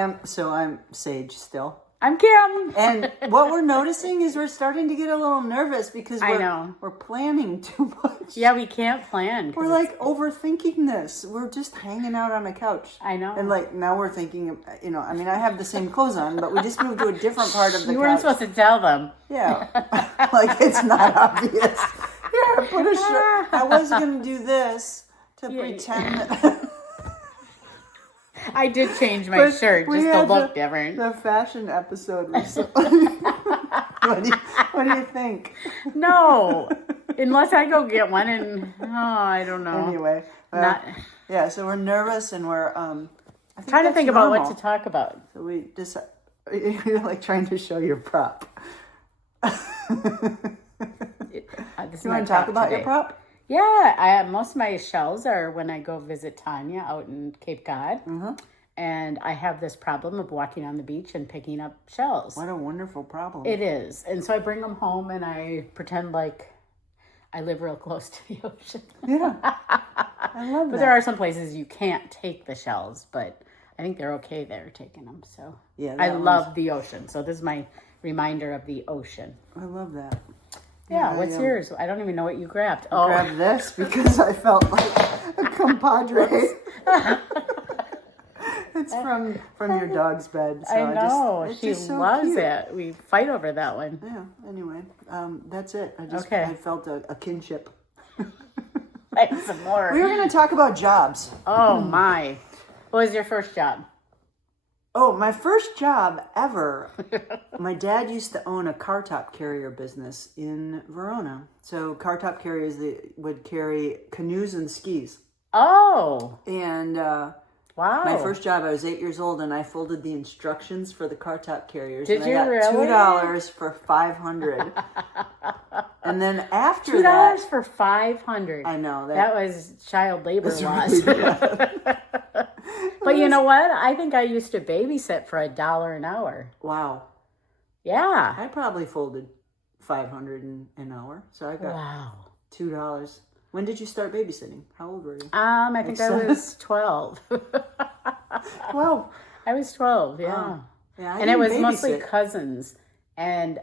I'm Sage still. I'm Kim. And what we're noticing is we're starting to get a little nervous because we're planning too much. Yeah, we can't plan. We're like overthinking this. We're just hanging out on the couch. I know. And like now we're thinking, I have the same clothes on, but we just moved to a different part of the couch. You weren't supposed to tell them. Yeah. Like it's not obvious. Here, put a shirt. I was going to do this to pretend that... I did change my shirt just to look different. The fashion episode recently. What do you think? No, unless I go get one, and I don't know. Anyway, so we're nervous and we're trying to think about what to talk about. So we just you're like trying to show your prop. This you want to talk about your prop? Yeah, most of my shells are when I go visit Tanya out in Cape Cod. Mm-hmm. And I have this problem of walking on the beach and picking up shells. What a wonderful problem. It is. And so I bring them home and I pretend like I live real close to the ocean. Yeah, I love that. But there are some places you can't take the shells, but I think they're okay there taking them. So yeah, I love the ocean. So this is my reminder of the ocean. I love that. Yeah, what's yours? I don't even know what you grabbed. I grabbed this because I felt like a compadre. It's from your dog's bed. So I know. She so loves cute. it. We fight over that one. Yeah, anyway. That's it. I felt a kinship. Some more. We were going to talk about jobs. Oh, my. What was your first job? Oh, my first job ever. My dad used to own a car top carrier business in Verona. So car top carriers would carry canoes and skis. Oh. And wow. My first job, I was 8 years old, and I folded the instructions for the car top carriers. Did you really? I got $2 for $500. And then after $2 that, for $500. I know that was child labor laws. Really But you know what? I think I used to babysit for $1 an hour. Wow. Yeah. I probably folded $500 an hour, so I got $2. When did you start babysitting? How old were you? I think I was 12. 12. I was 12, yeah. Yeah, and it was mostly cousins. And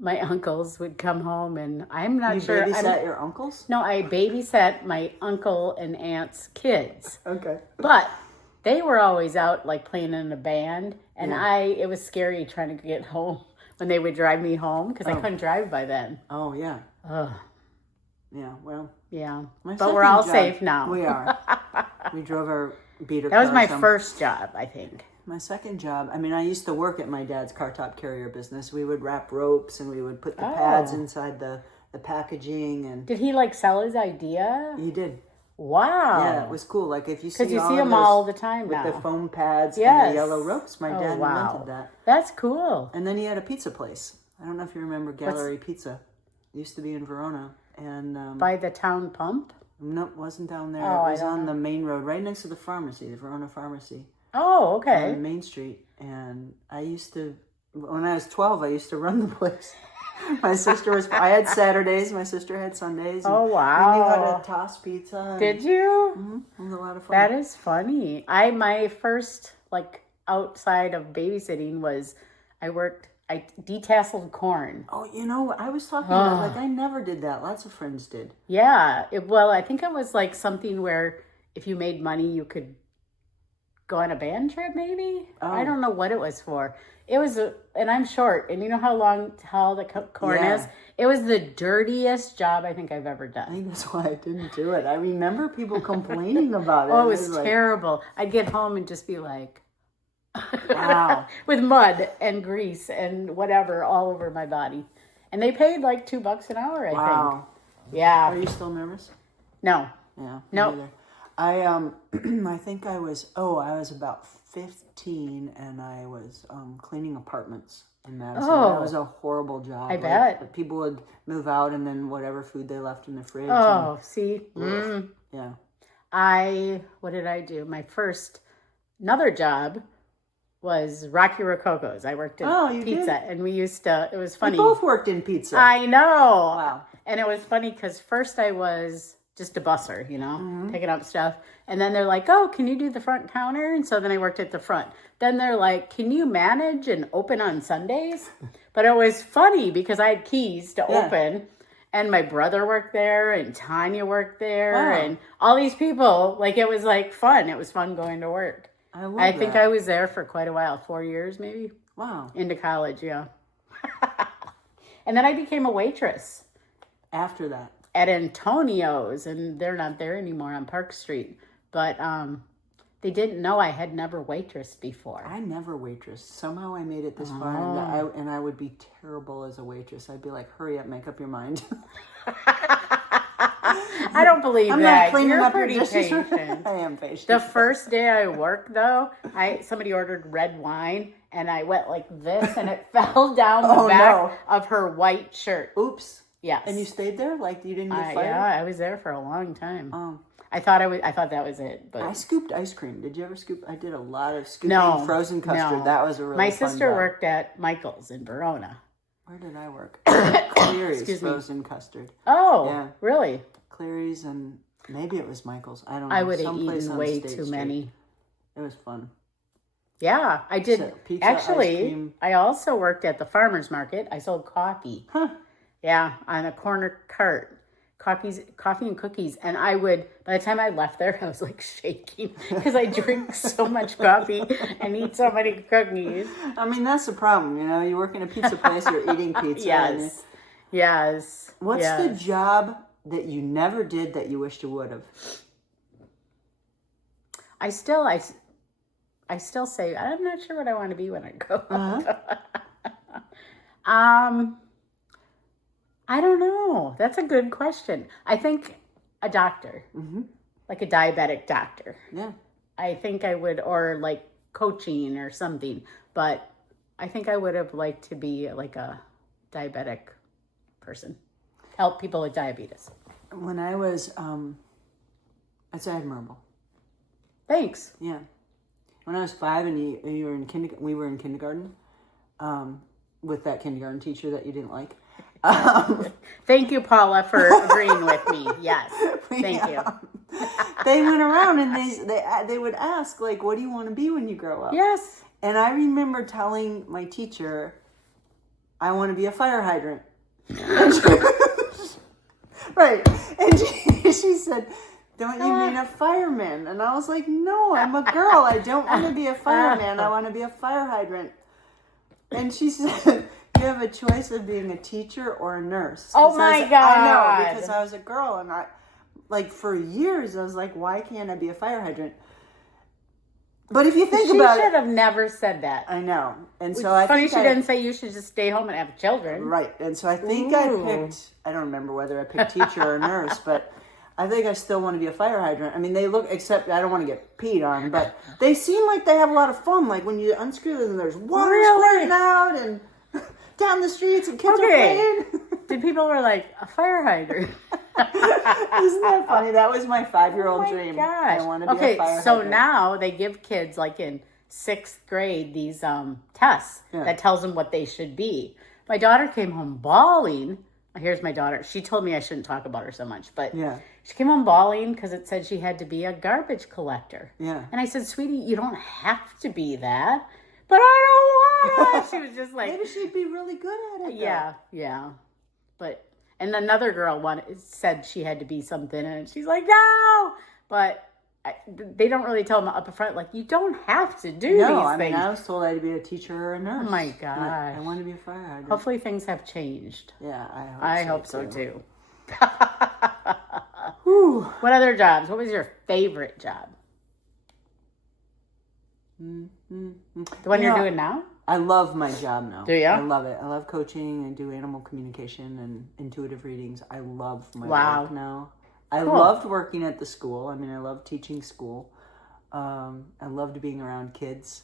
my uncles would come home, and I'm not sure. You babysat your uncles? No, I babysat my uncle and aunt's kids. Okay. But they were always out, like, playing in a band. And it was scary trying to get home when they would drive me home, because I couldn't drive by then. Oh, yeah. Ugh. Yeah, well. Yeah. But we're all safe now. We are. We drove our beater That was my first job, I think. My second job, I used to work at my dad's car top carrier business. We would wrap ropes and we would put the pads inside the packaging. And did he sell his idea? He did. Wow. Yeah, it was cool. Like if you see, because you see them all the time now. With the foam pads and the yellow ropes. My dad invented that. That's cool. And then he had a pizza place. I don't know if you remember Gallery Pizza. It used to be in Verona. And by the town pump? No, it wasn't down there. Oh, it was on the main road, right next to the pharmacy, the Verona Pharmacy. Oh, okay. On Main Street. And I used to, when I was 12, I used to run the place. I had Saturdays, my sister had Sundays. Oh, wow. I knew how to toss pizza. Did you? Mm-hmm. It was a lot of fun. That is funny. My first, outside of babysitting was, I detasseled corn. Oh, I was talking about, I never did that. Lots of friends did. Yeah. I think it was something where if you made money, you could go on a band trip, maybe? Oh. I don't know what it was for. It was, and I'm short, and you know how tall the corn is? It was the dirtiest job I think I've ever done. I think that's why I didn't do it. I remember people complaining about it. Oh, it was terrible. I'd get home and just be like, wow. With mud and grease and whatever all over my body. And they paid $2 an hour, I think. Yeah. Are you still nervous? No. Yeah. No. I think I was about 15 and I was cleaning apartments in Madison. That was a horrible job. I bet. People would move out and then whatever food they left in the fridge. Oh, see? Yeah. What did I do? My another job was Rocky Rococo's. I worked in pizza, and we used to, it was funny. We both worked in pizza. I know. Wow. And it was funny because first I was just a busser, you know, picking up stuff. And then they're like, oh, can you do the front counter? And so then I worked at the front. Then they're like, can you manage and open on Sundays? But it was funny because I had keys to open. And my brother worked there and Tanya worked there and all these people. Like, it was like fun. It was fun going to work. I think I was there for quite a while, 4 years maybe. Wow. Into college, yeah. And then I became a waitress. After that. At Antonio's, and they're not there anymore on Park Street. But they didn't know I had never waitressed before. I never waitressed. Somehow I made it this far, and I would be terrible as a waitress. I'd be like, hurry up, make up your mind. I don't believe I'm that. not cleaning You're up pretty your dishes. patient. I am patient. The first day I worked, though, somebody ordered red wine, and I went like this, and it fell down the back of her white shirt. Oops. Yes. And you stayed there? Like, you didn't get fired? Yeah, I was there for a long time. Oh. I thought that was it. But I scooped ice cream. Did you ever scoop? I did a lot of scooping frozen custard. No. That was a really My fun sister job. worked at Michael's in Verona. Where did I work? Cleary's frozen custard. Oh, yeah. Really? Cleary's and maybe it was Michael's. I don't know. I would have Someplace eaten on way State too Street. many. It was fun. Yeah, I did. So, pizza, actually, ice cream. I also worked at the farmer's market. I sold coffee. Huh. Yeah, on a corner cart. Coffee and cookies. And I would, by the time I left there, I was like shaking because I drink so much coffee and eat so many cookies. I mean, that's the problem. You know, you work in a pizza place, you're eating pizza. Yes. Yes. What's the job that you never did that you wished you would have? I still say, I'm not sure what I want to be when I grow up. I don't know. That's a good question. I think a doctor, like a diabetic doctor. Yeah. I think I would, or like coaching or something. But I think I would have liked to be like a diabetic person, help people with diabetes. When I was, it's admirable. Thanks. Yeah. When I was 5 and you were in we were in kindergarten, with that kindergarten teacher that you didn't like. Thank you, Paula, for agreeing with me. Yes, thank you. They went around and they would ask, like, what do you want to be when you grow up? Yes. And I remember telling my teacher, I want to be a fire hydrant. Right. And she said, don't you mean a fireman? And I was like, no, I'm a girl. I don't want to be a fireman. I want to be a fire hydrant. And she said, you have a choice of being a teacher or a nurse. Oh my God. I know, because I was a girl and for years, I was like, why can't I be a fire hydrant? But if you think about it. She should have never said that. I know. And so it's funny she didn't say you should just stay home and have children. Right. And so I think I don't remember whether I picked teacher or nurse, but I think I still want to be a fire hydrant. I mean, except I don't want to get peed on, but they seem like they have a lot of fun. Like when you unscrew them, there's water squirting out and down the streets and kids are playing. Did people were like, a fire hydrant? Isn't that funny? That was my 5-year-old dream. Gosh. I want to be a fire hydrant. So now they give kids like in 6th grade these tests that tells them what they should be. My daughter came home bawling. Here's my daughter. She told me I shouldn't talk about her so much, but she came home bawling because it said she had to be a garbage collector. Yeah. And I said, sweetie, you don't have to be that. But I don't want to. She was just like, maybe she'd be really good at it. Yeah. But and another girl said she had to be something, and she's like, no. But they don't really tell them up front, like, you don't have to do these things. I mean, I was told I had to be a teacher or a nurse. Oh my gosh. I want to be a fire hydrant. Hopefully things have changed. Yeah, I hope so too. What other jobs? What was your favorite job? The one you're doing now? I love my job now. Do you? I love it. I love coaching. I do animal communication and intuitive readings. I love my work now. I loved working at the school. I mean, I love teaching school. I loved being around kids.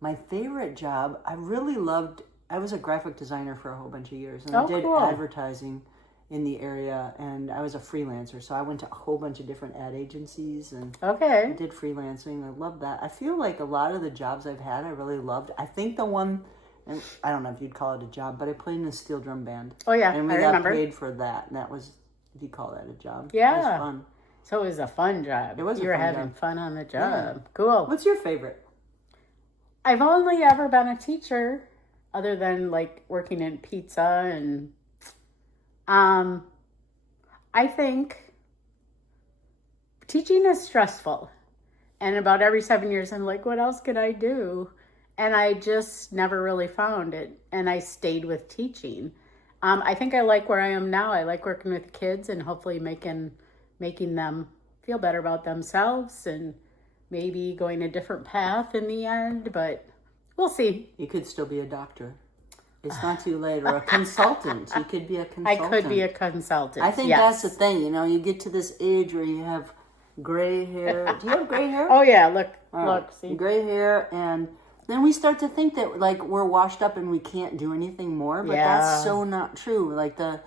My favorite job, I was a graphic designer for a whole bunch of years. And I did advertising in the area, and I was a freelancer. So I went to a whole bunch of different ad agencies and I did freelancing. I loved that. I feel like a lot of the jobs I've had, I really loved. I think the one, and I don't know if you'd call it a job, but I played in a steel drum band. Oh, yeah, and we got paid for that. And that was if you call that a job. Yeah. It was fun. So it was a fun job. It was a You were fun having job. fun on the job. Yeah. Cool. What's your favorite? I've only ever been a teacher other than like working in pizza and I think teaching is stressful. And about every 7 years I'm like, what else could I do? And I just never really found it. And I stayed with teaching. I think I like where I am now. I like working with kids and hopefully making them feel better about themselves and maybe going a different path in the end, but we'll see. You could still be a doctor. It's not too late. Or a consultant. You could be a I consultant. could be a consultant. I think yes. that's the thing. You know, you get to this age where you have gray hair. Do you have gray hair? Oh yeah, look, Right. see. Gray hair, and then we start to think that like we're washed up and we can't do anything more, but Yeah. that's so not true. Like the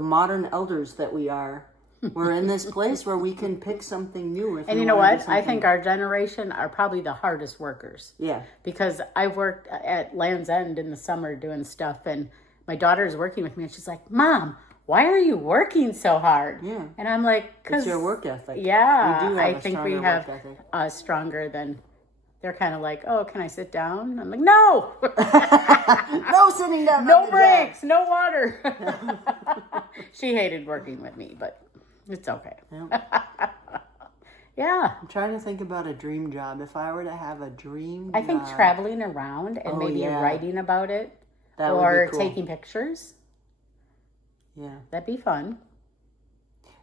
modern elders that we are, we're in this place where we can pick something new. If And we you know wanna do what? I something. think our generation are probably the hardest workers. Yeah. Because I worked at Land's End in the summer doing stuff, and my daughter's working with me, and she's like, "Mom, why are you working so hard?" Yeah. And I'm like, It's "Cause your work ethic. yeah, We do have I a think we stronger have work ethic. stronger than." They're kind of like, "Oh, can I sit down?" I'm like, "No, No sitting down. no on the breaks, no water." She hated working with me, but it's okay. job. Yeah. Yeah, I'm trying to think about a dream job. If I were to have a dream I think job, traveling around and Oh, maybe yeah. writing about it that or would be cool. taking pictures. Yeah. That'd be fun.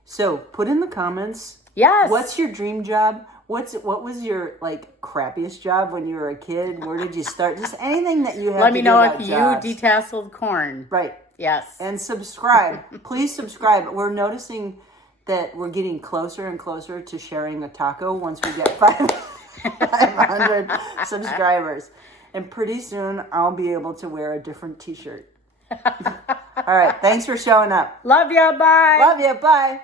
So put in the comments. Yes. What's your dream job? What was your like crappiest job when you were a kid? Where did you start? Just anything that you have. Let to me do know about if jobs. you detasseled corn. Right. Yes. And subscribe. Please subscribe. We're noticing that we're getting closer and closer to sharing a taco once we get 500 subscribers. And pretty soon I'll be able to wear a different t-shirt. All right. Thanks for showing up. Love ya. Bye. Love you. Bye.